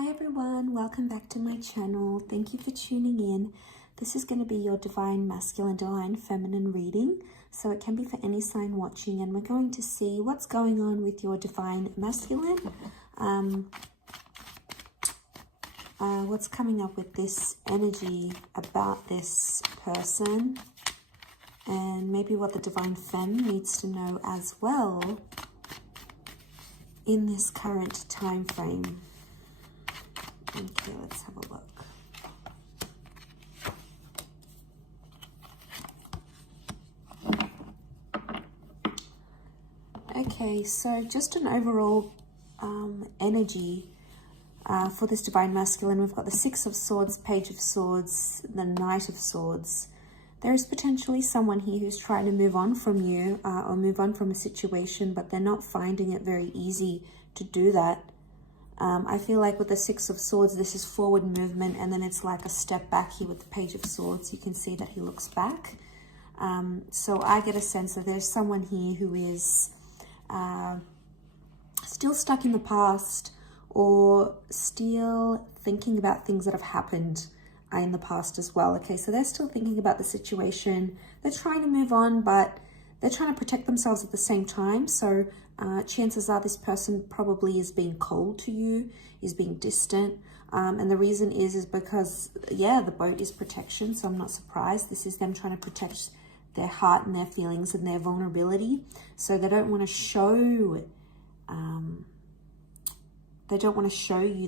Hi everyone, welcome back to my channel. Thank you for tuning in. This is going to be your divine masculine, divine feminine reading. So it can be for any sign watching, and we're going to see what's going on with your divine masculine. What's coming up with this energy about this person, and maybe what the divine femme needs to know as well in this current time frame. Okay, let's have a look. Okay, so just an overall energy for this divine masculine. We've got the Six of Swords, Page of Swords, the Knight of Swords. There is potentially someone here who's trying to move on from you or move on from a situation, but they're not finding it very easy to do that. I feel like with the Six of Swords, this is forward movement, and then it's like a step back here with the Page of Swords. You can see that he looks back. So I get a sense that there's someone here who is still stuck in the past, or still thinking about things that have happened in the past as well. Okay, so they're still thinking about the situation. They're trying to move on, but they're trying to protect themselves at the same time. So chances are this person probably is being cold to you, is being distant. And the reason is because, yeah, the boat is protection. So I'm not surprised. This is them trying to protect their heart and their feelings and their vulnerability. So they don't want to show, you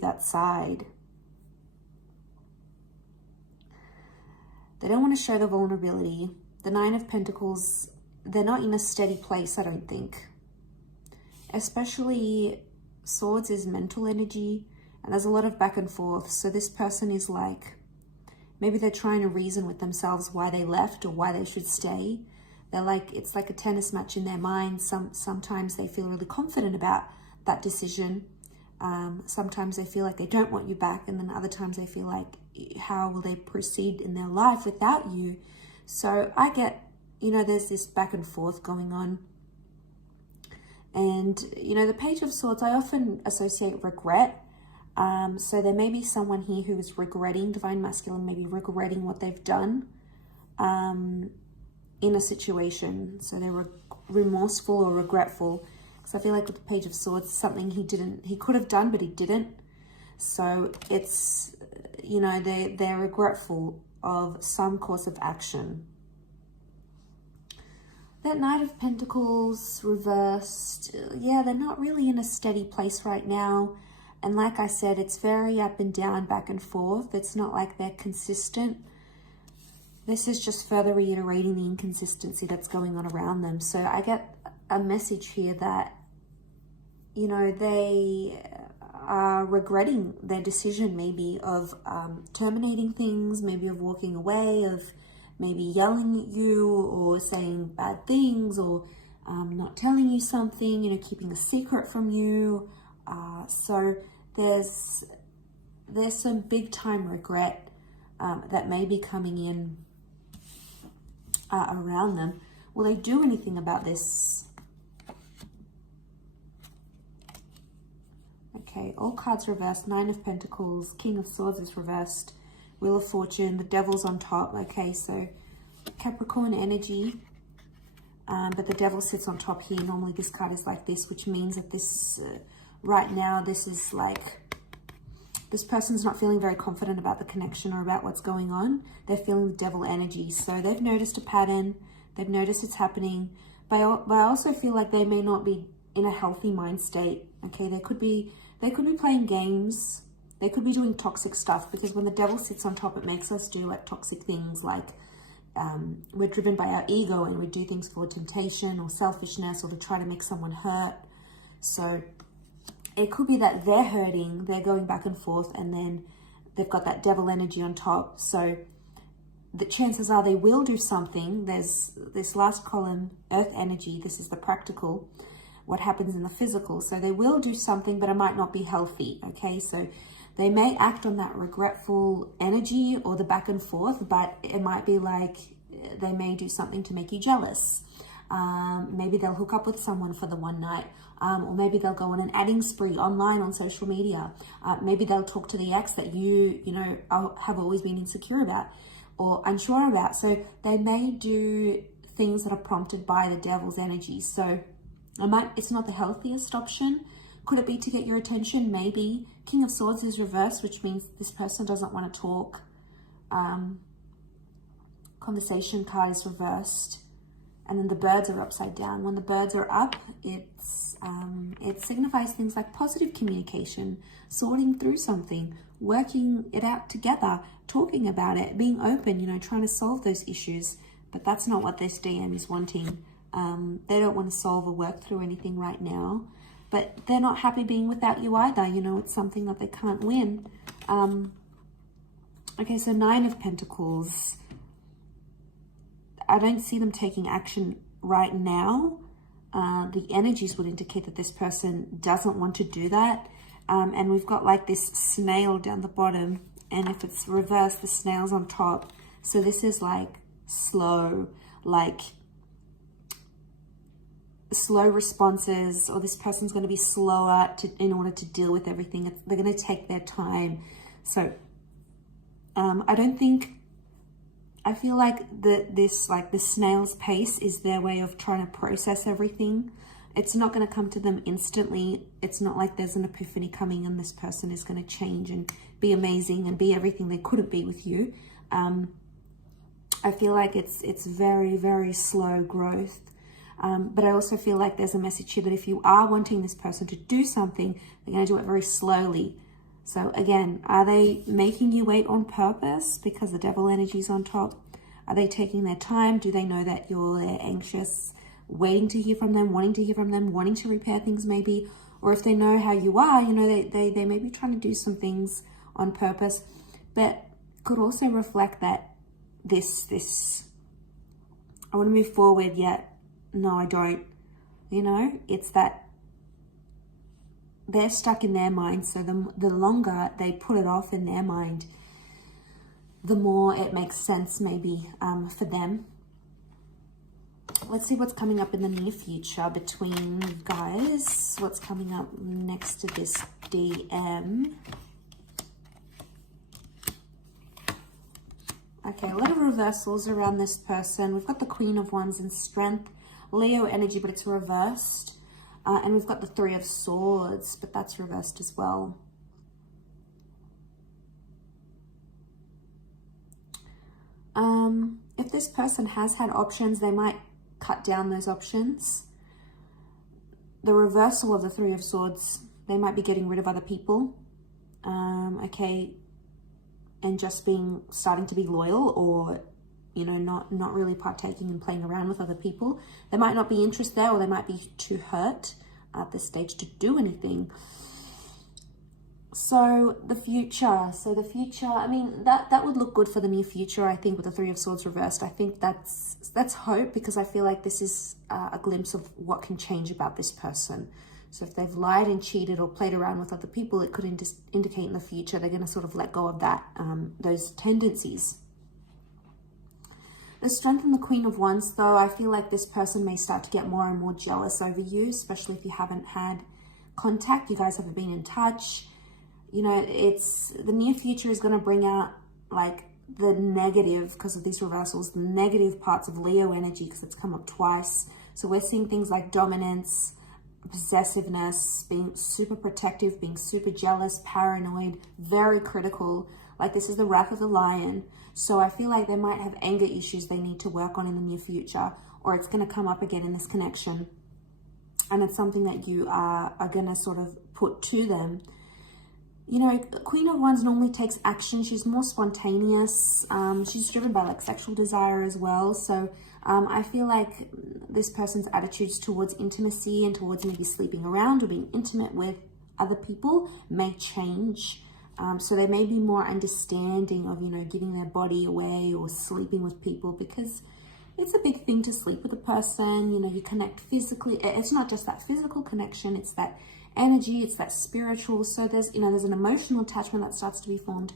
that side. They don't want to show the vulnerability. The Nine of Pentacles, they're not in a steady place, I don't think. Especially Swords is mental energy, and there's a lot of back and forth. So this person is like, maybe they're trying to reason with themselves why they left or why they should stay. They're like, it's like a tennis match in their mind. Sometimes they feel really confident about that decision. Sometimes they feel like they don't want you back, and then other times they feel like, how will they proceed in their life without you? So I get, there's this back and forth going on. And, the Page of Swords, I often associate regret. So there may be someone here who is regretting, divine masculine, maybe regretting what they've done in a situation. So they're remorseful or regretful. Because I feel like with the Page of Swords, something he could have done, but he didn't. So it's, they're regretful of some course of action. That Knight of Pentacles reversed, yeah, they're not really in a steady place right now. And like I said, it's very up and down, back and forth. It's not like they're consistent. This is just further reiterating the inconsistency that's going on around them. So I get a message here that, they are regretting their decision maybe of terminating things, maybe of walking away, of maybe yelling at you or saying bad things, or not telling you something, keeping a secret from you. So there's some big time regret that may be coming in around them. Will they do anything about this? Okay, all cards reversed. Nine of Pentacles, King of Swords is reversed. Wheel of Fortune, the Devil's on top. Okay, so Capricorn energy, but the Devil sits on top here. Normally this card is like this, which means that this, right now, this is like, this person's not feeling very confident about the connection or about what's going on. They're feeling the Devil energy. So they've noticed a pattern. They've noticed it's happening. But I also feel like they may not be in a healthy mind state. Okay, they could be playing games. They could be doing toxic stuff, because when the Devil sits on top, it makes us do like toxic things, like we're driven by our ego and we do things for temptation or selfishness or to try to make someone hurt. So it could be that they're hurting, they're going back and forth, and then they've got that Devil energy on top. So the chances are they will do something. There's this last column, Earth energy. This is the practical, what happens in the physical. So they will do something, but it might not be healthy. Okay, so they may act on that regretful energy or the back and forth, but it might be like they may do something to make you jealous. Maybe they'll hook up with someone for the one night, or maybe they'll go on an adding spree online on social media. Maybe they'll talk to the ex that you know, have always been insecure about or unsure about. So they may do things that are prompted by the devil's energy. So it's not the healthiest option. Could it be to get your attention? Maybe. King of Swords is reversed, which means this person doesn't want to talk. Conversation card is reversed. And then the birds are upside down. When the birds are up, it signifies things like positive communication, sorting through something, working it out together, talking about it, being open, you know, trying to solve those issues. But that's not what this DM is wanting. They don't want to solve or work through anything right now. But they're not happy being without you either. You know, it's something that they can't win. Okay, so 9 of Pentacles. I don't see them taking action right now. The energies would indicate that this person doesn't want to do that. And we've got like this snail down the bottom. And if it's reversed, the snail's on top. So this is like slow responses, or this person's going to be slower in order to deal with everything. They're going to take their time. So I feel like the snail's pace is their way of trying to process everything. It's not going to come to them instantly. It's not like there's an epiphany coming and this person is going to change and be amazing and be everything they couldn't be with you. I feel like it's very, very slow growth. But I also feel like there's a message here that if you are wanting this person to do something, they're going to do it very slowly. So again, are they making you wait on purpose because the devil energy is on top? Are they taking their time? Do they know that you're anxious, waiting to hear from them, wanting to hear from them, wanting to repair things maybe? Or if they know how you are, you know, they may be trying to do some things on purpose, but could also reflect that this I want to move forward, yet no, I don't. You know, it's that they're stuck in their mind. So the longer they put it off in their mind, the more it makes sense maybe for them. Let's see what's coming up in the near future between you guys. What's coming up next to this DM? Okay, a lot of reversals around this person. We've got the Queen of Wands in Strength, Leo energy, but it's reversed. And we've got the 3 of Swords, but that's reversed as well. If this person has had options, they might cut down those options. The reversal of the 3 of Swords, they might be getting rid of other people. Okay, and just starting to be loyal, or you know, not really partaking and playing around with other people. They might not be interested there, or they might be too hurt at this stage to do anything. So the future, I mean, that would look good for the near future, I think, with the 3 of Swords reversed. I think that's hope, because I feel like this is a glimpse of what can change about this person. So if they've lied and cheated or played around with other people, it could indicate in the future they're going to sort of let go of that, those tendencies. The Strength in the Queen of Wands, though, I feel like this person may start to get more and more jealous over you, especially if you haven't had contact, you guys haven't been in touch. You know, the near future is going to bring out like the negative, because of these reversals, the negative parts of Leo energy, because it's come up twice. So we're seeing things like dominance, possessiveness, being super protective, being super jealous, paranoid, very critical. Like this is the wrath of the lion. So I feel like they might have anger issues they need to work on in the near future, or it's going to come up again in this connection. And it's something that you are going to sort of put to them. You know, Queen of Wands normally takes action. She's more spontaneous. She's driven by like sexual desire as well. So I feel like this person's attitudes towards intimacy and towards maybe sleeping around or being intimate with other people may change. So they may be more understanding of, you know, giving their body away or sleeping with people, because it's a big thing to sleep with a person. You know, you connect physically. It's not just that physical connection, it's that energy, it's that spiritual. So there's, you know, there's an emotional attachment that starts to be formed.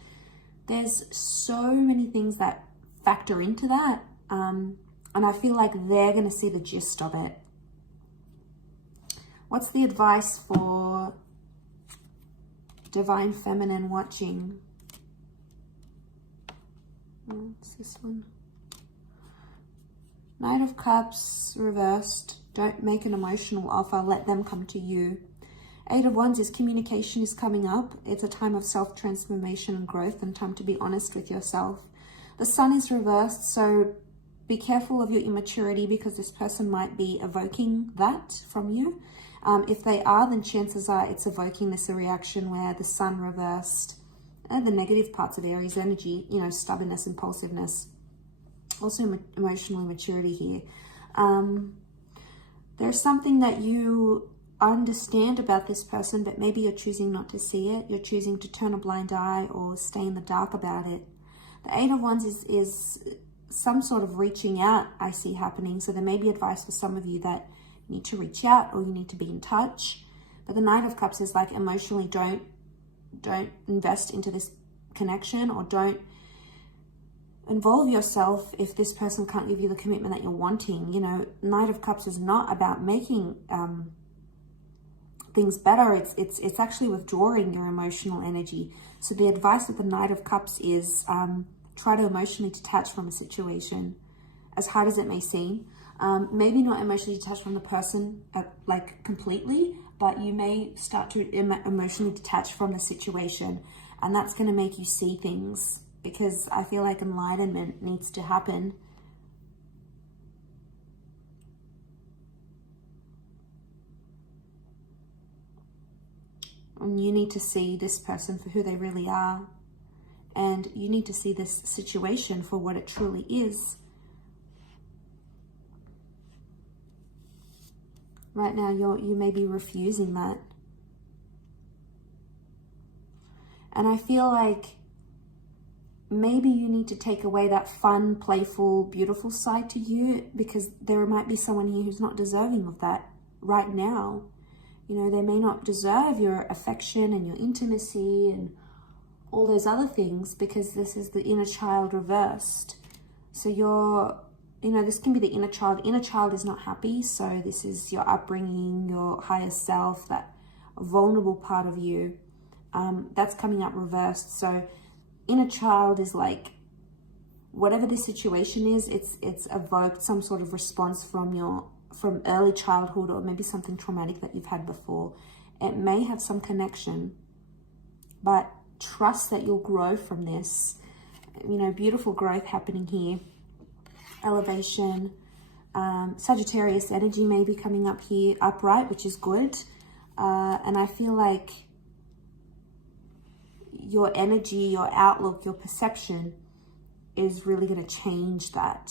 There's so many things that factor into that. And I feel like they're going to see the gist of it. What's the advice for Divine Feminine watching? What's this one? Knight of Cups reversed. Don't make an emotional offer. Let them come to you. Eight of Wands is communication is coming up. It's a time of self-transformation and growth and time to be honest with yourself. The Sun is reversed, so be careful of your immaturity because this person might be evoking that from you. If they are, then chances are it's evoking this a reaction where the Sun reversed and the negative parts of Aries energy, you know, stubbornness, impulsiveness, also emotional immaturity here. There's something that you understand about this person, but maybe you're choosing not to see it. You're choosing to turn a blind eye or stay in the dark about it. The Eight of Wands is some sort of reaching out I see happening. So there may be advice for some of you that you need to reach out or you need to be in touch. But the Knight of Cups is like emotionally don't invest into this connection or don't involve yourself if this person can't give you the commitment that you're wanting. You know, Knight of Cups is not about making things better. It's actually withdrawing your emotional energy. So the advice with the Knight of Cups is try to emotionally detach from a situation, as hard as it may seem. Maybe not emotionally detach from the person like completely, but you may start to emotionally detach from the situation, and that's going to make you see things, because I feel like enlightenment needs to happen. And you need to see this person for who they really are. And you need to see this situation for what it truly is. Right now, you may be refusing that. And I feel like maybe you need to take away that fun, playful, beautiful side to you, because there might be someone here who's not deserving of that right now. You know, they may not deserve your affection and your intimacy and all those other things, because this is the inner child reversed. So this can be the inner child. The inner child is not happy. So this is your upbringing, your higher self, that vulnerable part of you. That's coming up reversed. So inner child is like, whatever the situation is, it's evoked some sort of response from early childhood, or maybe something traumatic that you've had before. It may have some connection, but trust that you'll grow from this. You know, beautiful growth happening here. Elevation. Sagittarius energy may be coming up here upright, which is good. And I feel like your energy, your outlook, your perception is really going to change that.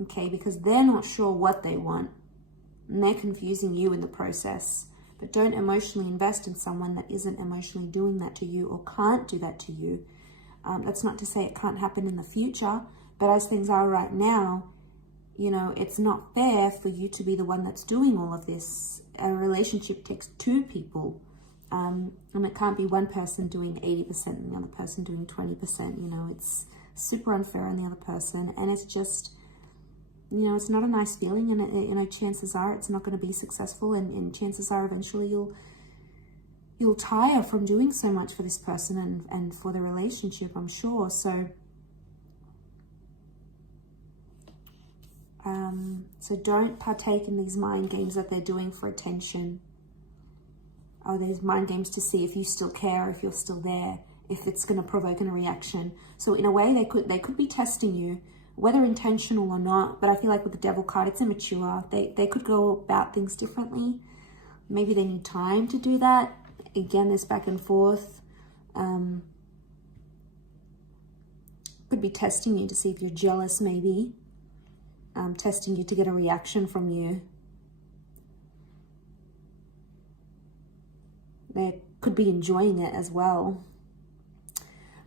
Okay, because they're not sure what they want and they're confusing you in the process. But don't emotionally invest in someone that isn't emotionally doing that to you or can't do that to you. That's not to say it can't happen in the future, but as things are right now, you know, it's not fair for you to be the one that's doing all of this. A relationship takes two people, and it can't be one person doing 80% and the other person doing 20%. You know, it's super unfair on the other person, and it's just, you know, it's not a nice feeling, and you know, chances are it's not going to be successful, and chances are eventually you'll tire from doing so much for this person and for the relationship, I'm sure. So don't partake in these mind games that they're doing for attention, or these mind games to see if you still care, if you're still there, if it's going to provoke a reaction. So in a way, they could be testing you, whether intentional or not. But I feel like with the Devil card, it's immature. They could go about things differently. Maybe they need time to do that. Again, this back and forth. Could be testing you to see if you're jealous, maybe. Testing you to get a reaction from you. They could be enjoying it as well.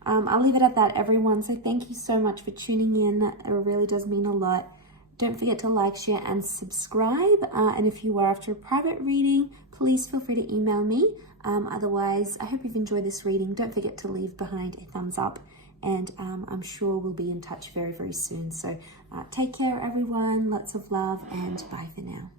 I'll leave it at that, everyone. So thank you so much for tuning in. It really does mean a lot. Don't forget to like, share, and subscribe. And if you are after a private reading, please feel free to email me. Otherwise, I hope you've enjoyed this reading. Don't forget to leave behind a thumbs up and I'm sure we'll be in touch very, very soon. So take care, everyone. Lots of love, and bye for now.